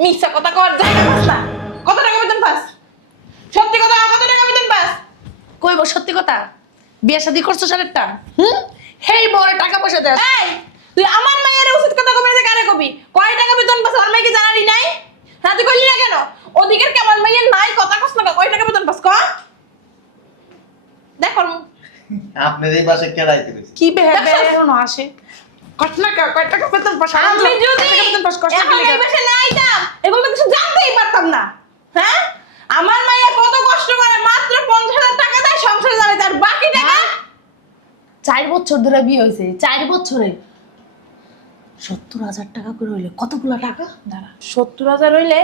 মিথ্যা কথা কর জায়গা পাস না। কত টাকা বেতন পাস? সত্যি কথা কত টাকা বেতন পাস? কইব সত্যি কথা? বিয়ে শাদী করছো সারেরটা? হেই বড় টাকা পয়সা দেয়। এই তুই আমার মায়ের উচিত কথা কবি না কারে কবি? কয় টাকা বেতন পাস আর মাইকে জানালি নাই? হ্যাঁ তুই কইলি না কেন? ওদিকের কেমন মাইয়ের নাই কথা কস না কয় টাকা বেতন পাস ক? দেখো আপনার এই বাসে কেড়াইতে গেছে। কি বেহে দেখছস? এখনো আসে কটনা কয় টাকা বেতন পাস? আমি যদি বেতন পাস কষ্ট এখন এই বাসায় না আইতাম এগুলো তো কিছু জানতেই পারতাম না। হ্যাঁ আমার মাইয়া কত কষ্ট করে মাত্র 50,000 টাকা দেয় সংসার চালাতে আর বাকি টাকা 4 বছর ধরে বিয়ে হয়েছে, 4 বছরে 70,000 টাকা করে হইলে কতগুলা টাকা? দাঁড়া 70,000 হইলে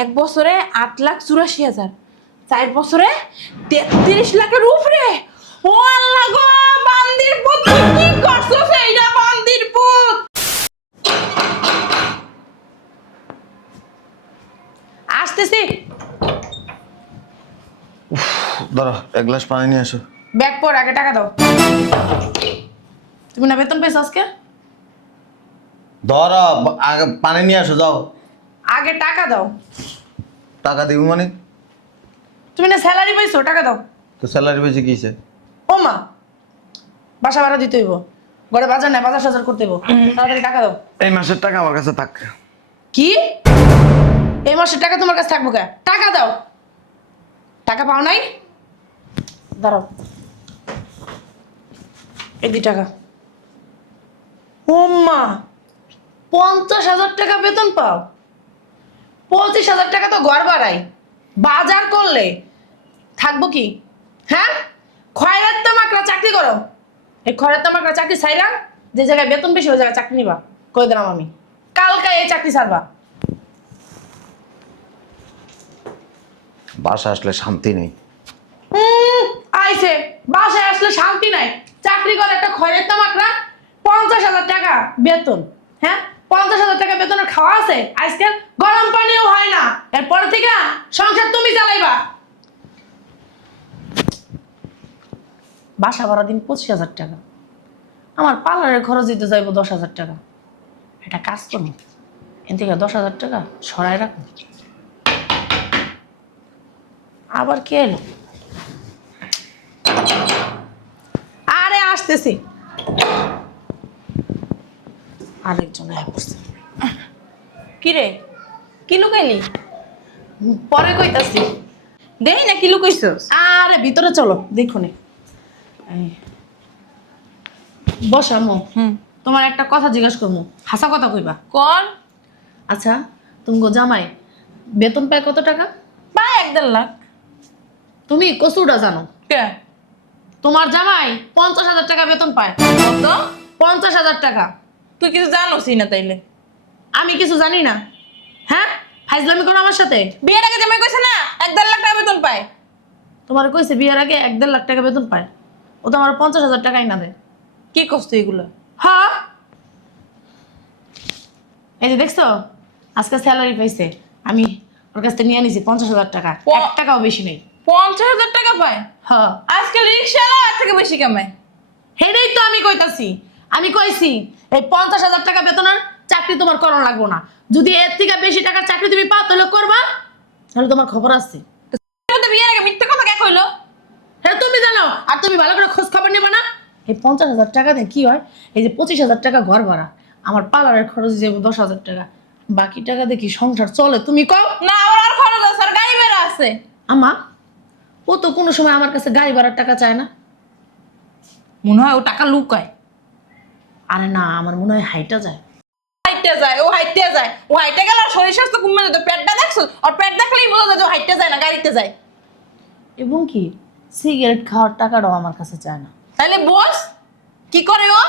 এক বছরে 8,84,000, 4 বছরে 33 লাখের উপরে। ও আল্লাহ গো বান্দির পুত তুই কি করছস এইটা বান্দির পুত? আসতেছি। ধরো এক গ্লাস পানি নিয়ে আসো। ব্যাগ পর আগে টাকা দাও। তুমি না বেতন পেয়েছো আজকে? ধরো আগে পানি নিয়ে আসো যাও। আগে টাকা দাও। টাকা দিব মানে? তুমি না স্যালারি পাইছো, টাকা দাও। তো স্যালারি পেয়েছে কিসে? ও মা, বাসা ভাড়া দিতে হইব, ঘরে বাজার নাই, বাজার সাজার করতে হইব, তাড়াতাড়ি টাকা দাও। এই মাসের টাকা আমার কাছে থাক। কি এই মাসের টাকা তোমার কাছে থাকবো কে? টাকা দাও। টাকা পাও নাই? দাঁড়াও, এই 2 টাকা। ও মা, 50,000 টাকা বেতন পাও? 25,000 টাকা তো ঘর ভাড়াই, বাজার করলে থাকবো কি? হ্যাঁ, খয়রাত তামাকরা চাকরি করো। এই খয়রাত তামাকরা চাকরি ছাইরা যে জায়গায় বেতন বেশি ওই জায়গায় চাকরি নিবা। কই দিলাম আমি, কালকে এই চাকরি ছাড়বা। বাসা আসলে শান্তি নেই। আইছে বাসায় আসলে শান্তি নাই। চাকরি করে একটা খয়রাত তামাকরা 50,000 টাকা বেতন। হ্যাঁ, 50,000 টাকা বেতনের খাওয়া আছে আজকে? গরম পানিও হয় না। এরপর থেকে সংসার তুমি চালাইবা। বাসা ভাড়া দিন 25,000 টাকা, আমার পার্লারের খরচ দিতে যাইব 10,000 টাকা। এটা কাজ তো নেই, এন থেকে 10,000 টাকা সরাই রাখো। আবার কে এলো? আরে আসতেছি। আরেকজন পড়ছে। কি রে কি লুকাইলি? পরে কইতাছি। দেই না কি লুকাইছস? আরে ভিতরে চলো দেখুনি। বসামো। তোমার একটা কথা জিজ্ঞাসা করবো, হাসা কথা কইবা। কর। আচ্ছা, তুমি জামাই বেতন পায় কত টাকা? পায় 1.5 লাখ। তুমি কসুটা জানো? কে? তোমার জামাই 50,000 টাকা বেতন পায়। কত? 50,000 টাকা। তুই কিছু জানোসই না তাইলে? আমি কিছু জানি না? হ্যাঁ, ফাইজলামি করো আমার সাথে। বিয়ের আগে জামাই কইছে না 1.5 লাখ টাকা বেতন পায়। তোমার কইছে বিয়ের আগে 1.5 লাখ টাকা বেতন পায়, ও তো আমার 50,000 টাকাই না দেয়। কি করছ তুই এগুলো? হ্যাঁ, এই যে দেখছো আজকে স্যালারি পাইছে, আমি ওর কাছ থেকে নিয়ে নিছি 50,000 টাকা। 1 টাকাও বেশি নেই। 50,000 টাকা পায়? হ্যাঁ, আজকাল রিক্সাওয়ালা আর থেকে বেশি কামায়। হেডেই তো আমি কইতাছি। আমি কইছি এই 50,000 টাকা বেতনের চাকরি তোমার করানো লাগবো না। যদি এর থেকে বেশি টাকার চাকরি তুমি পাও তাহলে করবা, তাহলে তোমার খবর আছে। তুই তো বিয়ের আগে মিথ্যা কথা কে কইলো? হ্যাঁ তুমি জানো, আর তুমি ভালো করে খোঁজ খবর নেবে না। এই 50,000 টাকা দিয়ে কি হয়? এই যে 25,000 টাকা ঘর ভাড়া, আমার পার্লারের খরচ যাবো 10,000 টাকা, বাকি টাকা দিয়ে কি সংসার চলে তুমি কও? না আমার আর খরচ আছে আর গাড়ি বেড়া আছে। আমা, ও তো কোনো সময় আমার কাছে গাড়ি ভাড়ার টাকা চায় না। মনে হয় ও টাকা লুকায়। আরে না, আমার মনে হয় হাইটা যায়। হাইটে যায়, ও হাইটে যায়। ও হাইটে গেল আর শরীর স্বাস্থ্য কমে যেত। পেটটা দেখছো? আর পেট দেখলেই বোঝা যায় যে ও হাইটে যায় না গাড়িতে যায়। এবং কি সিগারেট খাওয়ার টাকাটাও আমার কাছে চায় না। তাইলে বস কি করে ও?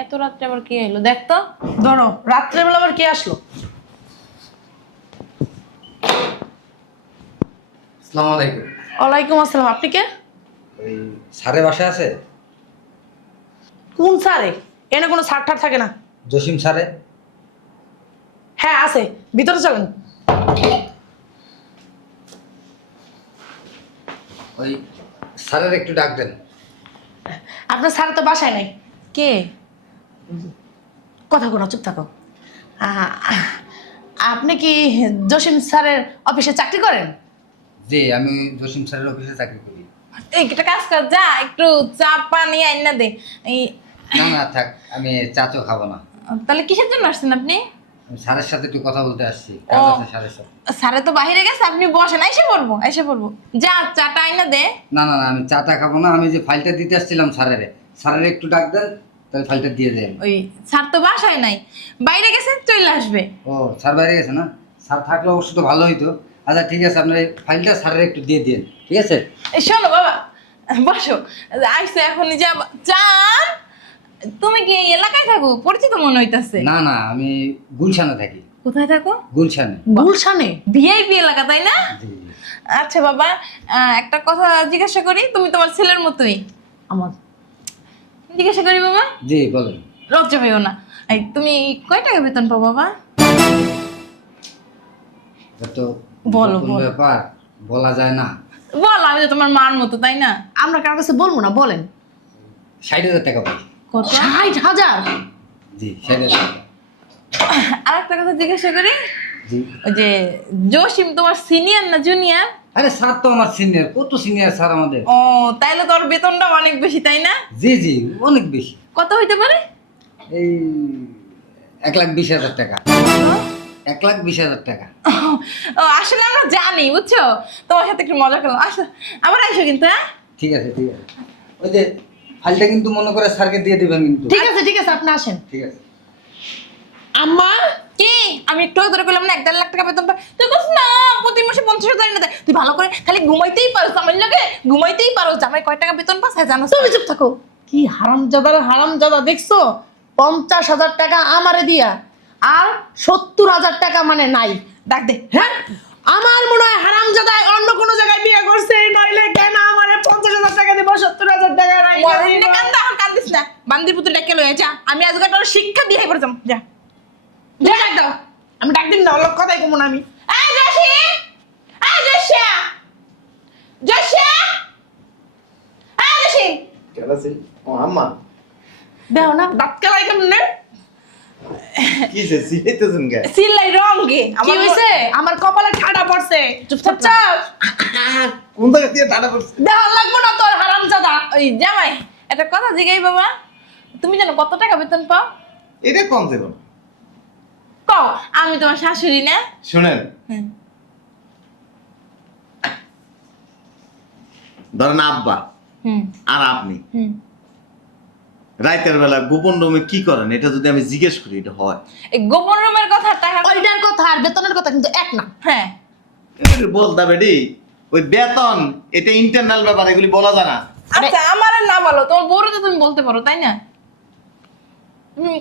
এত রাত্রে আবার কে এলো দেখ তো। ধরো রাত্রেবেলা আবার কে আসলো? আসসালামু আলাইকুম। ওয়ালাইকুম আসসালাম। আপনি কে? ওই স্যারের বাসায় আছে? কোন স্যারে? এনে কোনো স্যার ঠার থাকে না। জসিম স্যারে? হ্যাঁ আছে, ভিতরে চলেন। ওই স্যারের একটু ডাক দেন। আপনার স্যার তো বাসায় নাই। কে? কথা কোনো, চুপ থাকো। আপনি কি জসিম স্যারের অফিসে চাকরি করেন? জি, আমি জসিম স্যারের অফিসে চাকরি করি। এই একটা কাজ কর, যা একটু চা পানি আইনা দে। এই না না থাক, আমি চা তো খাবো না। তাহলে কিসের জন্য আসছেন আপনি? আমি স্যারের সাথে একটু কথা বলতে আসছি, কাজ আছে স্যারের সাথে। স্যারে তো বাইরে গেছে, আপনি বসেন, এসে পড়বো। যা চাটা আইনা দে। না না না, আমি চাটা খাবো না। আমি যে ফাইলটা দিতে আসছিলাম স্যারের একটু ডাক দেন, তাহলে ফাইলটা দিয়ে দেন। ওই স্যার তো বাসায় নাই, বাইরে গেছে, চলে আসবে। ও স্যার বাইরে গেছে না? স্যার থাকলে অবশ্য তো ভালো হইতো। আচ্ছা ঠিক আছে, আপনার এই ফাইলটা স্যারের একটু দিয়ে দিন, ঠিক আছে? এই শোনো বাবা, বসো। আইসে এখনই যা। চান, তুমি কি এই এলাকায় থাকো? পরিচিত মনে হইতাছে। না না, আমি গুলশানে থাকি। কোথায় থাকো? গুলশানে। গুলশানে? ভিআইপি এলাকা, তাই না? জি জি। আচ্ছা বাবা, একটা কথা জিজ্ঞাসা করি, তুমি তোমার ছেলের মতোই। আমার জিজ্ঞাসা করি বাবা, জি বলেন। লজ্জা পেও না। এই তুমি কয় টাকা বেতন পাও বাবা? এটা তো বলো, গোপন বলো। ব্যাপার, বলা যায় না। বল, আমি তো তোমার মার মতো, তাই না? আমরা কারোর কাছে বলবো না, বলেন। 60,000 টাকা পাই। কত? 60,000? জি 60,000 টাকা। আর একটা কথা জিজ্ঞাসা করি, জি। ওই যে জসিম তোমার সিনিয়র না জুনিয়র? আরে স্যার তো আমার সিনিয়র, কত সিনিয়র স্যার আমাদের। ও, তাইলে তোর বেতনটা অনেক বেশি, তাই না? জি জি, অনেক বেশি। কত হইতে পারে? এই 1,20,000 টাকা। 1,20,000 টাকা। ও, আসলে আমরা জানি, বুঝছো, তোমার সাথে একটু মজা করলাম। আসো, আবার আইসো কিন্তু, হ্যাঁ? ঠিক আছে ঠিক আছে। ওই যে ফাইলটা কিন্তু মনে করে স্যারকে দিয়ে দিবেন কিন্তু। ঠিক আছে, আপনি আসেন। ঠিক আছে। আম্মা, কি আমি একটু ধরে করলাম না 1.5 লাখ টাকা বেতন পাই? তুই বলছ না প্রতি মাসে 50,000 এনে দেয়। তুই ভালো করে খালি ঘুমাইতেই পারো, আমার লাগে ঘুমাইতেই পারো। জামাই কয় টাকা বেতন পাস জানো? তুমি চুপ থাকো। কি হারামজাদা দেখছো? 50,000 টাকা আমারে দিয়া আর 70,000 টাকা মানে নাই। ডাক দে। হ্যাঁ, আমার মনে হয় হারামজাদা অন্য কোনো জায়গায় বিয়ে করছে, নইলে কেন আমারে 50,000 টাকা দিব, 70,000 টাকা নাই। মরনে কান্দা, আর কান্দিস না। বান্দির পুতুল ডেকে লয়ে যা, আমি আজকে তোর শিক্ষা দিয়ে পড়তাম। যা যা ডাক দাও। আমি ডাক দিন না, অল্প কথাই কমু না আমি। এই জসি, এই জসিয়া, জসিয়া, এই জসি। কেন আছিস? ও আম্মা, দেও না দাঁত কালাই কেমনে? কি যে সিলেতেছেন কে? সিলাই রঙে কি হইছে? আমার কপালে ঠাডা পড়ছে। চুপ থাক। কোন জায়গা দিয়ে টাটা করছে? দেও লাগবো না তোর হারামজাদা। ওই জামাই, একটা কথা জিগাই বাবা, তুমি জানো কত টাকা বেতন পাও? এটা কম দেব না। কও, আমি তোমার শাশুড়ি না? শুনেন, হুম। ধরেন আব্বা হুম আর আপনি হুম। রাতের বেলা গোপন রুমে কি করেন, এটা যদি আমি জিজ্ঞেস করি এটা হয়? এই গোপন রুমের কথা, টাকা। ওইটার কথা আর বেতনের কথা কিন্তু এক না। হ্যাঁ, বলতে বেডি, ওই বেতন এটা ইন্টারনাল ব্যাপার, এগুলি বলা যায় না। আচ্ছা আমার না বলো, তোমার বউরে তো তুমি বলতে পারো, তাই না?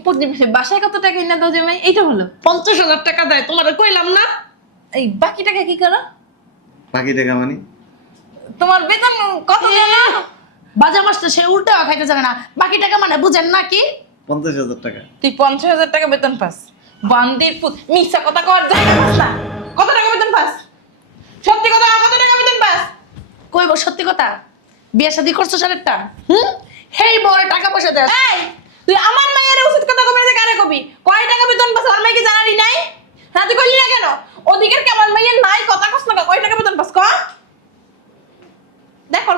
প্রতি মাসে বাসায় কত টাকা এনে দাও জামাই, এইটা বলো। 50,000 টাকা দেয়, তোমার কইলাম না? এই বাকি টাকা কি করো? বাকি টাকা মানে তোমার বেতন কত জানো? বাজা মাসটা সে উল্টা খাইতে জানে না। বাকি টাকা মানে বুঝেন না কি? 50,000 টাকা। তুই 50,000 টাকা বেতন পাস? বান্দির পুত, মিথ্যা কথা কওয়ার জায়গা পাস না। কত টাকা বেতন পাস? সত্যি কথা, কত টাকা বেতন পাস? কইব সত্যি কথা? বিয়ে শাদী করছো সারেরটা? হেই বড় টাকা পয়সা দেয়। এই, তুই আমার মায়ের উচিত কথা কবি না, কারে কবি? কয় টাকা বেতন পাস আমার মাইকে জানালি নাই? হ্যাঁ, তুই কইলি না কেন? ওদিকের কি আমার মাইয়ের নাই কথা কস না? কয় টাকা বেতন পাস ক? দেখো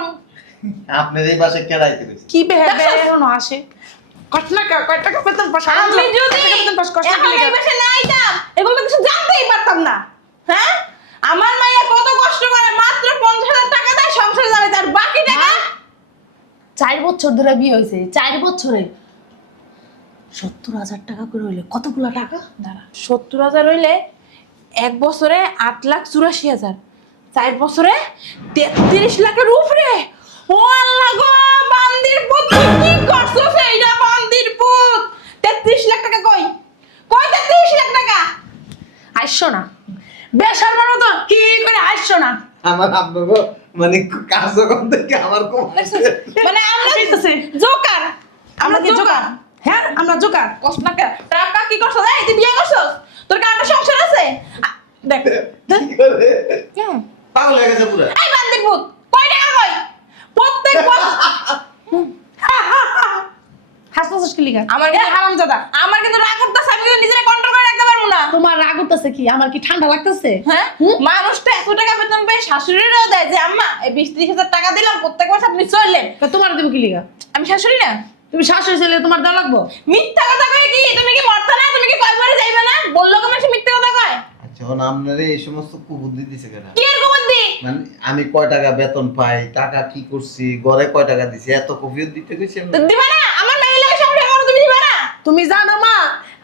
আপনার এই বাসে কেড়াইতে গেছে। কি বেহে দেখছস? এখনো আসে। কটনা কয় টাকা বেতন পাস? আমি যদি বেতন পাস কষ্ট এখন এই বাসায় না আইতাম, এগুলো তো কিছু জানতেই পারতাম না। হ্যাঁ, আমার মাইয়া কত কষ্ট করে মাত্র 50,000 টাকা দেয় সংসারে যাবে, তার বাকি টাকা 4 বছর ধরে বিয়ে হয়েছে, 4 বছরে 70,000 টাকা করে হইলে কতগুলা টাকা? দাঁড়া, 70,000 হইলে 1 বছরে 8,84,000, 4 বছরে 33 লাখের উপরে। ও আল্লাহ গো, বান্দির পুত, তুই কি করছস? এইটা বান্দির পুত, 33 লাখ টাকা কই? কই 33 লাখ টাকা? আইসো না বেশার মতো কি করে আইসো না? আমার আব্বা গো, মানে কার্যক্রম থেকে আমার খুব মানে আমরা আসতেছে। জোকার, আমরা কি জোকার। হ্যাঁ, আমরা জোকার। কষ্ট না কেন? টাকা কি করছস? এই তুই বিয়ে করছস? তোর কারণে সংসার আছে? দেখ, কি করে কেন? পাগল হয়ে গেছে পুরো। এই বান্দির পুত, কয় টাকা কই? প্রত্যেক বছর হাসতাছিস কি লিগা আমার এ হারামজাদা আমার কিন্তু রাগ করতেছে, আমি কিন্তু নিজেকে কন্ট্রোল করে রাখতে পারবো না। তোমার রাগ উঠতেছে কি আমার কি ঠান্ডা লাগতেছে হ্যাঁ, মানুষটা এত টাকা বেতন পেয়ে শাশুড়িরও দেয় যে আম্মা এই 20-30 হাজার টাকা দিলাম প্রত্যেক মাসে আপনি চললেন। তা তোমার দেব কি লিগা আমি শাশুড়ি না? তুমি শাশুড়ি ছেলে তোমার দেওয়া লাগবো মিথ্যা কথা কয় কি? তুমি কি মরতা না? তুমি কি কয়বারে যাইবে না? বললো কো মাসে মিথ্যা কথা কয়? আচ্ছা এখন আপনারে এই সমস্ত কুবুদ্ধি দিছে কেন? কি এর বুদ্ধি? মানে আমি কয় টাকা বেতন পাই, টাকা কি করছি, ঘরে কয় টাকা দিছি, এত কফিয়ত দিতে কইছি আমি? তো দিবা না? আমার মেয়ে লাগে সংসার করো, তুমি দিবা না? তুমি জানো মা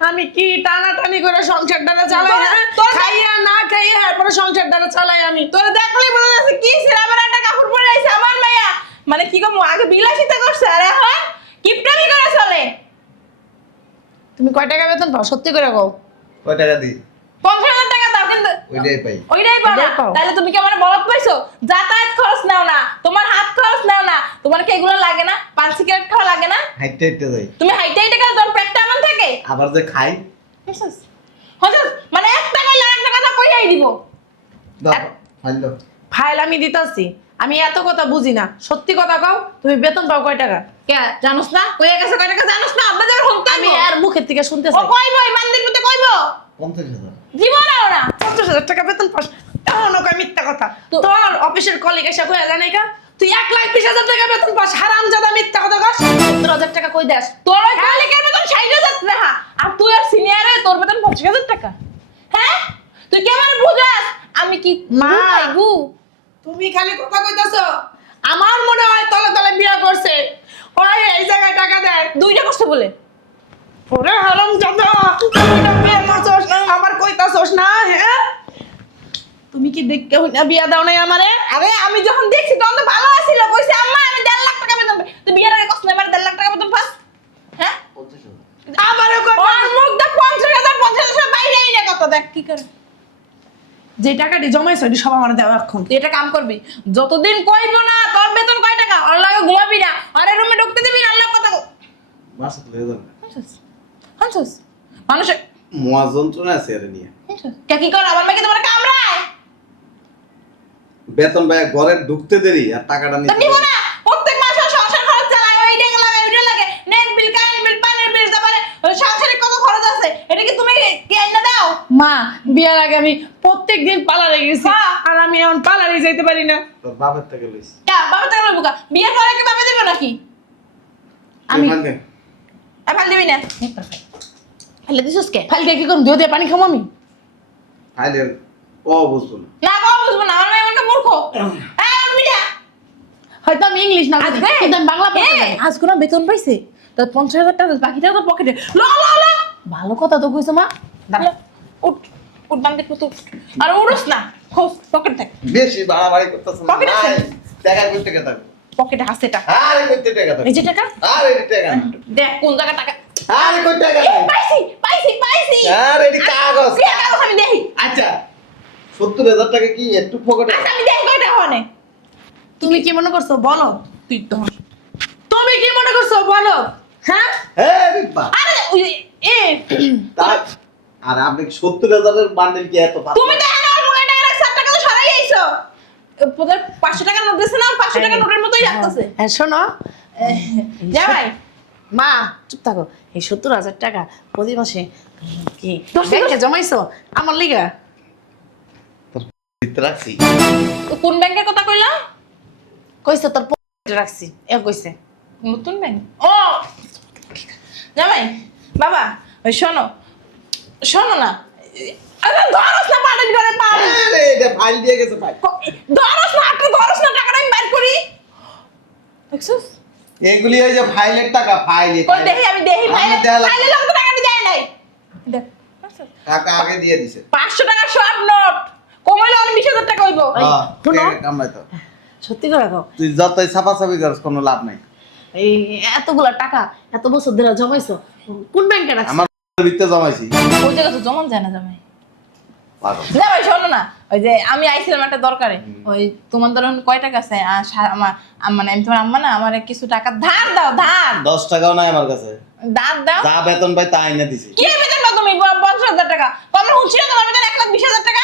আমি কি টানাটানি করে সংসারটা চালাই না খাইয়া না খাইয়া এরপরে সংসারটা চালাই আমি তোর দেখলেই মনে হচ্ছে কি সিরাবার একটা কাপড় পরে আইছে আমার মাইয়া। মানে কি গো, আগে বিলাসিতা করছে আর এখন কিপটামি করে চলে। তুমি কয় টাকা বেতন পাও সত্যি করে কও কয় টাকা দিই? 50,000 টাকা দাও কিন্তু ওইটাই পাই। ওইটাই পাও না? ওইটাই পাও। তাহলে তুমি কি আমার বলত পাইছো? যাতায়াত খরচ নাও না, তোমার হাত খরচ নাও না, তোমার কি এগুলো লাগে না? পান সিগারেট খাওয়া লাগে না? হাইটে হাইটে যাই। তুমি হাইটে হাইটে খাও, তোর পেটটা এমন থাকে? আবার যে খাই, বুঝছস? হজস মানে একটা কইলে আরেকটা কথা কইয়াই দিব। দাও, ফাইল দাও। ফাইল আমি দিতাছি আমি এত কথা বুঝি না সত্যি কথা কও তুমি বেতন পাও কয় টাকা কে জানোস না? কইয়া গেছে কয় টাকা জানোস না? আব্বা যাবার হল আমি আর মুখের থেকে শুনতে ও চাই কইবো, এই মান্দির মধ্যে কইবো। 50,000। জীবন ওরা 50,000 টাকা বেতন পাস তাও না কয় মিথ্যা কথা তো- তোর অফিসের কলিগ এসে কইয়া জানাই কা তুই 1,20,000 টাকা বেতন পাস হারামজাদা মিথ্যা কথা কস 70,000 টাকা কই দেস তোর ওই মালিকের বেতন 60,000 টাকা আর তুই আর সিনিয়র হয়ে তোর বেতন 50,000 টাকা। হ্যাঁ, তুই কেমন বুঝাস? আমি কি মা। গু খাই গু? তুমি খালি কথা কইতাছো আমার মনে হয় তলে তলে বিয়া করছে ওই এই জায়গায় টাকা দেয় দুইটা কষ্ট বলে ওরে হারামজাদা তুই না বিয়া করছস আমার কইতাছস না হ্যাঁ তুমি কি দেখতে হই না বিয়া দাও নাই আমারে আরে আমি যখন দেখছি তখন তো ভালো আছিল, কইছে আম্মা আমি 1.5 লাখ টাকা বেতন পাই। তুই বিয়ের আগে কষ্ট না আমার 1.5 লাখ টাকা বেতন পাস? হ্যাঁ, 50,000। আমারও কই ওর মুখ দা 50,000 বাইরে আইনা কত দেখ কি করে। যে টাকাটি জমাইছ এটি সব আমার দেওয়া এখন তুই এটা কাম করবি, যতদিন কইবো না তোর বেতন কয় টাকা ওর লাগে ঘুমাবি না, আরে রুমে ঢুকতে দিবি না, আল্লাহ কথা মাসে তো লেগে যাবে। হানছস মানুষে মোয়া যন্ত্রণা আছে এর নিয়ে। কে কি কর? আমার মেয়ে কি তোমার কামড়ায়? বেতন পাই ঘরে ঢুকতে দেরি আর টাকাটা তা নিতে নিব দেরি। না? প্রত্যেক মাসে সংসার খরচ চালায়, ওই টাকা লাগে ওইটা লাগে, নেট বিল, কারেন্ট বিল, পানির বিল, তারপরে সাংসারিক কত খরচ আছে, এটা কি তুমি কি এনে দাও? মা বিয়ার আগে আমি প্রত্যেকদিন পার্লারে গেছি হ্যাঁ। আর আমি এখন পার্লারে যাইতে পারি না তোর বাপের থেকে লইছি। কা বাবা টাকা লইবো কা? বিয়ের পরে কি বাবা দেবে নাকি? আমি- তুই ফাইল দে। ফাল দিবি না? ফেলে দিছিস কে? ফাইলকে কি করুন দিয়ে পানি খাবো আমি ফাইলের ও বুঝবো না। না বাবা বুঝবো না, আমার মেয়ে এমনটা মূর্খ। হ্যাঁ মিডিয়া হয়তো আমি ইংলিশ না জানি কিন্তু আমি বাংলা পড়তে জানি আজ কোনো বেতন পাইছে তোর 50,000 টাকা বাকিটা তো পকেটে। ল ল ল ভালো কথা তো কইছো মা দাঁড়া, উঠ উঠ বান্ধে কত আর উড়স না, খোস পকেট দেখ, বেশি বাড়াবাড়ি করতেছ না। পকেটে আছে? নাই, টাকা কই টাকা থাকবে? পকেটে আছে টাকা। আরে কই টাকা থাকবে? এই যে টাকা আরে এই টাকা না। দেখ কোন জায়গা টাকা। আরে কই টাকা এই, নাই? পাইছি পাইছি পাইছি। আরে এটি কাগজ। কি কাগজ? আমি দেখি, আচ্ছা 70,000 টাকা কি একটু পকেটে? আচ্ছা আমি দেখি কয়টা হনে। তুমি কি মনে করছো বলো তুই তো তুমি কি মনে করছো বলো হ্যাঁ হ্যাঁ রিপা। আরে ওই এ তার আরে আপনি কি 70,000 এর বান্ডেল কি এত পাতলা? তুমি তো এখানে অল্প কয় টাকা রাখ, 7 টাকা তো সরাই আইছো। তোদের 500 টাকা নোট দিছে না, 500 টাকা নোটের মতোই লাগতেছে। হ্যাঁ শোনো যা ভাই মা চুপ থাকো এই 70,000 টাকা প্রতি মাসে কি দশ ব্যাংকে জমাইছো আমার লিগা ভিতরে রাখছি। তো কোন ব্যাংকের কথা কইলা? কইছে তোর পকেটে রাখছি এ কইছে নতুন ব্যাংক। ও জামাই বাবা ওই শোনো শোনো না, আরে ধরস না পাড়ে ঘরে পাড়, আরে এটা ফাইল দিয়ে গেছে ভাই। ধরস না আটকে ধরস না, টাকাটা আমি বাইর করি। দেখছস এইগুলি ওই যে ফাইলের টাকা ফাইল কই দেখি, আমি দেখি আমি ফাইলে দেয়া লাগবে। ফাইলে লাগতো টাকা আমি দেয় নাই। দেখ টাকা আগে দিয়ে দিছে। 500 টাকা সব নোট কমাইলে অনেক 20,000 টাকা হইব। হ্যাঁ, শোনো। টাকা কামাই তো। সত্যি করে কও তুই যতই ছাপাছাপি করস কোনো লাভ নাই। এই এতগুলা টাকা এত বছর ধরে জমাইছো কোন ব্যাংকে রাখছো আমার ভিতরে জমাইছি। ওই জায়গা তো জমান যায় না জামাই। পাগল। না ভাই শোনো না, ওই যে আমি আইছিলাম একটা দরকারে, ওই তোমার ধরুন কয় টাকা আছে আমার মানে আমি তোমার আম্মা না আমার কিছু টাকা ধার দাও, ধার 10 টাকাও নাই আমার কাছে। ধার দাও। যা বেতন পাই তা এনে দিছি। কি বেতন পাও তুমি? 50,000 টাকা। তোমার হুঁশিয়া তোমার বেতন 1,20,000 টাকা।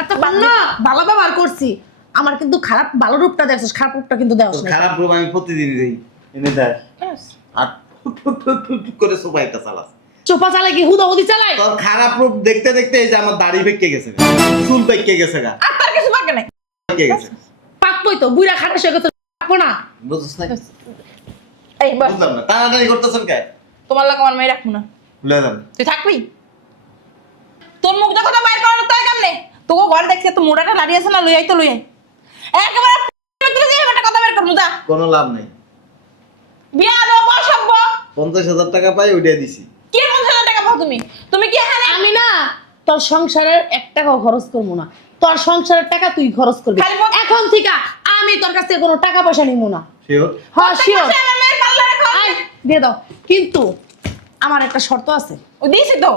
এত না ভালো ব্যবহার করছি আমার কিন্তু খারাপ ভালো রূপটা দেখছস খারাপ রূপটা কিন্তু দেওস তোর না খারাপ রূপ আমি প্রতিদিন দেই। এনে দেখ। আর করে সোফাইটা চালাস। চোপা চালাই কি হুদা হুদি চালাই? তোর খারাপ রূপ দেখতে দেখতে এই যে আমার দাড়ি পেকে গেছে গা, চুল পেকে গেছে গা, আর তার কিছু পাকে নাই। পেকে গেছে। পাকবই তো বুইরা খাটাস হয়ে গেছে, পাকবো না। বুঝছিস না? এই বস, বুঝলাম না, টানাটানি করতেছেন কে? তোমার লাগে আমার মেয়ে রাখবো না। ভুলে যান। তুই থাকবি? তোর মুখ দেখো তো বাইর করার তাই কেমনে? তোকে ঘরে দেখছি তো মোটাটা লাড়ি আছে না, লই আই তো লই আই। একেবারে তুই যে একটা কথা বের কর মুদা। কোনো লাভ নাই। বিয়া দেব সভ্য। 50,000 টাকা পাই ওইটা দিছি। কি 50,000 টাকা পাও তুমি? তুমি কি এখানে আমি না তোর সংসারের 1 টাকাও খরচ করবো না, তোর সংসারের টাকা তুই খরচ করবি। খালি বল- এখন থেকে আমি তোর কাছ থেকে কোনো টাকা পয়সা নিব না। শিওর? হ্যাঁ শিওর, প্রত্যেক মাসে আমার মেয়ের পাল্লা রাখো। আয় দিয়ে দাও। কিন্তু আমার একটা শর্ত আছে, ও দিছি তো।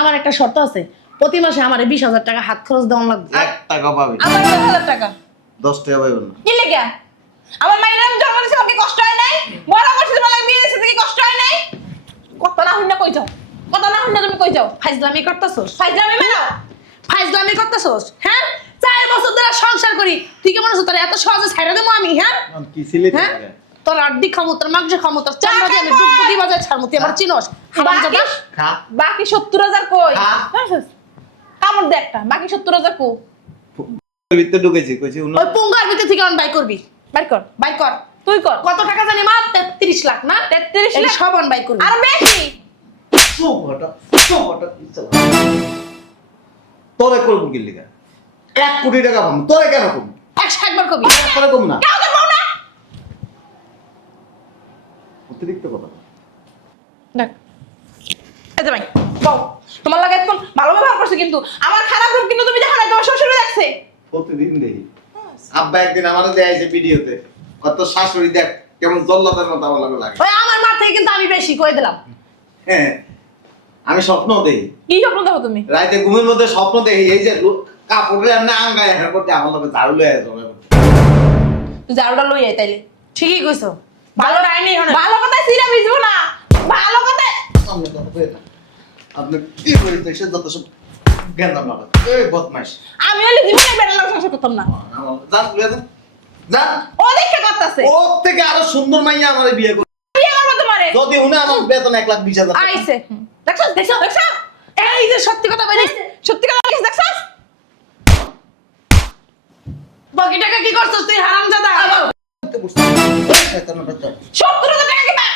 আমার একটা শর্ত আছে, প্রতি মাসে আমার 20,000 টাকা হাত খরচ দেওয়া লাগবে। 1 টাকা পাবি। আমার 10,000 টাকা। 10 টাকা পাইবেন না। কি লেগে? আমার মায়ের নাম জন্ম দিছে, ওকে কষ্ট হয় নাই? বড় করছে তোমার লাগে বিয়ে দিছে, কি কষ্ট হয় নাই? কথা না হইনা কই যাও? কথা না হইনা তুমি কই যাও? ফাইজলামি করতেছস, ফাইজলামি মারো। ফাইজলামি করতেছস। হ্যাঁ 4 বছর ধরে সংসার করি, তুই কেমন আছিস? তোর এত সহজে ছাইড়া দেবো আমি? হ্যাঁ আমি কি ছিলে হ্যাঁ তোর আড্ডি খামু, তোর মাংস খামু, তোর চামড়া দিয়ে আমি ডুবডুবি বাজায় ছাড়মু, তুই আমার চিনস? হারামজাদা। খা। বাকি 70,000 কই? হ্যাঁ। কামড় দে একটা। বাকি 70,000 কো? ভিতরে ঢুকেছি কইছি ওই পুঙ্গার ভিতর থেকে অন বাই করবি, বাইর কর। বাই কর। তুই কর। কত টাকা জানি মা? 33 লাখ না? 33 এই লাখ? সব অন বাই করবি। আর বেশি। সোফাটা ইচ্ছা তোরে করবো কি লিগা? 1 কোটি টাকা পাবো, তোরে কেন করবো? 101 বার করবি। তোরে করবো না। কাউ তো পাও না। অতিরিক্ত কথা। দেখ। এই যে ভাই, বউ, তোমার লাগে এখন ভালো ব্যবহার করছে কিন্তু আমার খারাপ রূপ কিন্তু তুমি দেখো না, তোমার শ্বশুরে দেখছে। প্রতিদিন দেখি। আব্বা একদিন আমারে দেখাইছে ভিডিওতে, কত শাশুড়ি দেখ কেমন জল্লাদের মতো আমার লাগে লাগে। ওই আমার মা থেকে কিন্তু আমি বেশি কই দিলাম। হ্যাঁ, আমি স্বপ্ন দেখি, কি স্বপ্ন দেখো তুমি? রাতে ঘুমের মধ্যে স্বপ্ন দেখি এই যে কাপড়ে এমনি আঙ্গায় হ্যাঁ করতে আমার লগে ঝাড়ু লয়ে জমে করতে। তুই জারুটা লই আই তাইলে। ঠিকই কইছো, ভালো রাইনি হনে। ভালো কথা সিরা ভিজবো না। ভালো কথা। সামনে কথা কই না। আপনি কি কইতে সে যত সব গেন্দা মারা এই বদমাইশ। আমি হলে জীবনে বেড়া লাগে সংসার করতাম না। জান লয়ে যান, জান। ও দেখে করতেছে। ওর থেকে আরো সুন্দর মাইয়া আমারে বিয়ে করে। বিয়ে করবো তোমারে। যদি উনি আমার বেতন 1,20,000 টাকা। আইছে। দেখছ দেখছ দেখছ? এই যে সত্যি কথা বলিস, সত্যি কথা বলিস দেখছ? বাকি টাকা কি করছস তুই হারামজাদা? শয়তানের বাচ্চা। 70,000 টাকা কি পায়?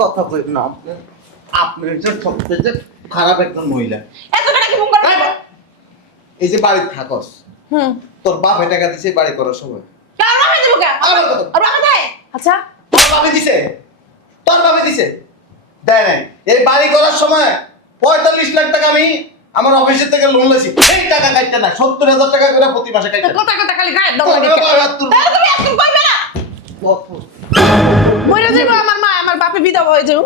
কথা কই না আপনি। আপনি যে সবচেয়ে খারাপ একজন মহিলা। এত টাকা কি ফোন করবে? এই যে বাড়িতে থাকস, হুম। তোর বাপে টাকা দিছে বাড়ি করার সময়। কার বাপে দেবো কে? আমার কথা। আর বাপে দেয়? আচ্ছা তোর বাপে দিছে? তোর বাপে দিছে? দেয় নাই। এই বাড়ি করার সময় 45 লাখ টাকা আমি আমার অফিসের থেকে লোন লইছি। এই টাকা কাটতে না, 70,000 টাকা করে প্রতি মাসে কাটতে। কথা কথা খালি গায়ের দাও তোর দেখে। বাবা তোর তাহলে তুমি এখন কইবে না? মরে যাইব আমার মা, আমার বাপে বিধবা হয়ে যাও।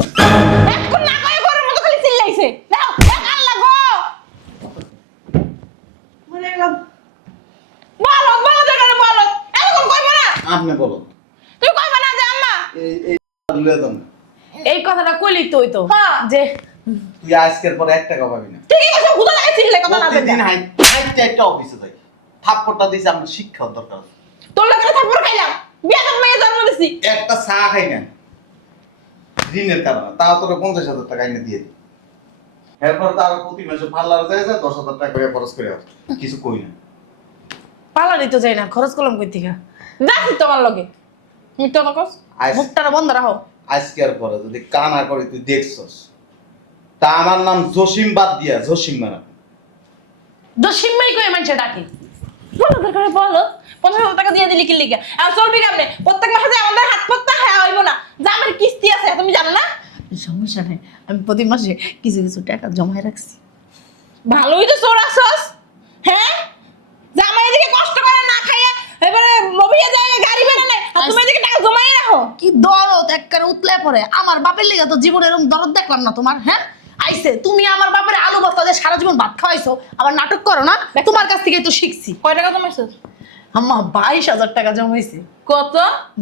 এখন না কয়ে গরুর মতো খালি চিল্লাইছে। দাও, দেখ আল্লাহ গো। মরে গেলাম। বলো, বলো জায়গায় বলো। এখন কইবে না? আপনি বলো। তুই কইবে না যে আম্মা? এই লয়ে দাও না। এই কথাটা কইলি তো হইতো হ্যাঁ। যে তুই আজকের পর 1 টাকা পাবি না। ঠিকই কইছো, গুলো লাগে চিল্লাই কথা না প্রতিদিন বলবা। হাইটটা একটা অফিসে যাই। থাপ্পড়টা দিছে আমার শিক্ষা দরকার। তোর লাগে থাপ্পড় খাইলাম। বিয়া তো মেয়ে জন্ম দিছি। একটা চা খাই না ঋণের কারণে, তাও তোরা 50,000 টাকা এনে দিয়ে দিই। এরপর তার প্রতি মাসে পার্লার যায় 10,000 টাকা করে খরচ করে আসে। কিছু কই না। পালানি তো যাই না, খরচ করলাম কই থেকে? যাচ্ছি তোমার লগে। মিথ্যা কথা কস? মুখটারে বন্ধ রাখো। আজকের পরে যদি কানা করে তুই দেখছস, তা আমার নাম জসিম বাদ দিয়া জসিম মারা। দশিমাই কই মানুষে ডাকে। বলো দরকার বলো। 50,000 টাকা দিয়ে দিলি কি লিগা? আর চলবি কেমনে? প্রত্যেক মাসে যে আমাদের হাত পত্তা হ্যাঁ হইব না। যে আমার কিস্তি আছে তুমি জানো না? সমস্যা নেই, আমি প্রতি মাসে কিছু কিছু টাকা জমায় রাখছি। ভালোই তো চোর আসস। হ্যাঁ? জামাই এদিকে কষ্ট করে না খাইয়া এবারে মবিয়া যায় গাড়ি বের নাই। আর তুমি এদিকে টাকা জমাই রাখো। কি দরদ একবারে উতলে পড়ে। আমার বাপের লেগে তো জীবনে এরকম দরদ দেখলাম না তোমার। হ্যাঁ আইছে তুমি আমার বাপের আলু ভর্তা দিয়ে সারা জীবন ভাত খাওয়াইছো, আবার নাটক করো না। তোমার কাছ থেকে তো শিখছি। কয় টাকা জমাইছস? আম্মা 22,000 টাকা জমাইছে। কত?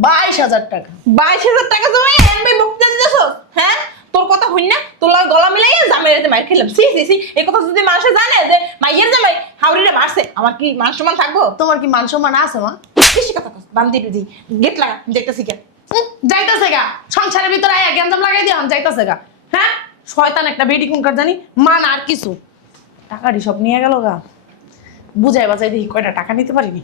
22,000 টাকা। 22,000 টাকা জমাই এমবি বকতে দিছস? হ্যাঁ? তোর কথা হইন না? তোর লগে গলা মিলাইয়া জামাইরে মার খেলাম। সি সি সি, এই কথা যদি মানুষে জানে যে মাইয়ের জামাই হাউরিরে মারছে, আমার কি মান সম্মান থাকবো? তোমার কি মান সম্মান আছে মা? বেশি কথা কস। বান্দি দি গেট লাগা, দেখতেছি কে? যাইতাছে গা সংসারের ভিতরে আয়া গ্যাঞ্জাম লাগাই দিয়ে যাইতাছে গা। হ্যাঁ শয়তান একটা বেডি কোনকার জানি মান আর কিছু টাকারই সব নিয়ে গেল গা। বুঝাই বাজাই দেখি কয়টা টাকা নিতে পারিনি।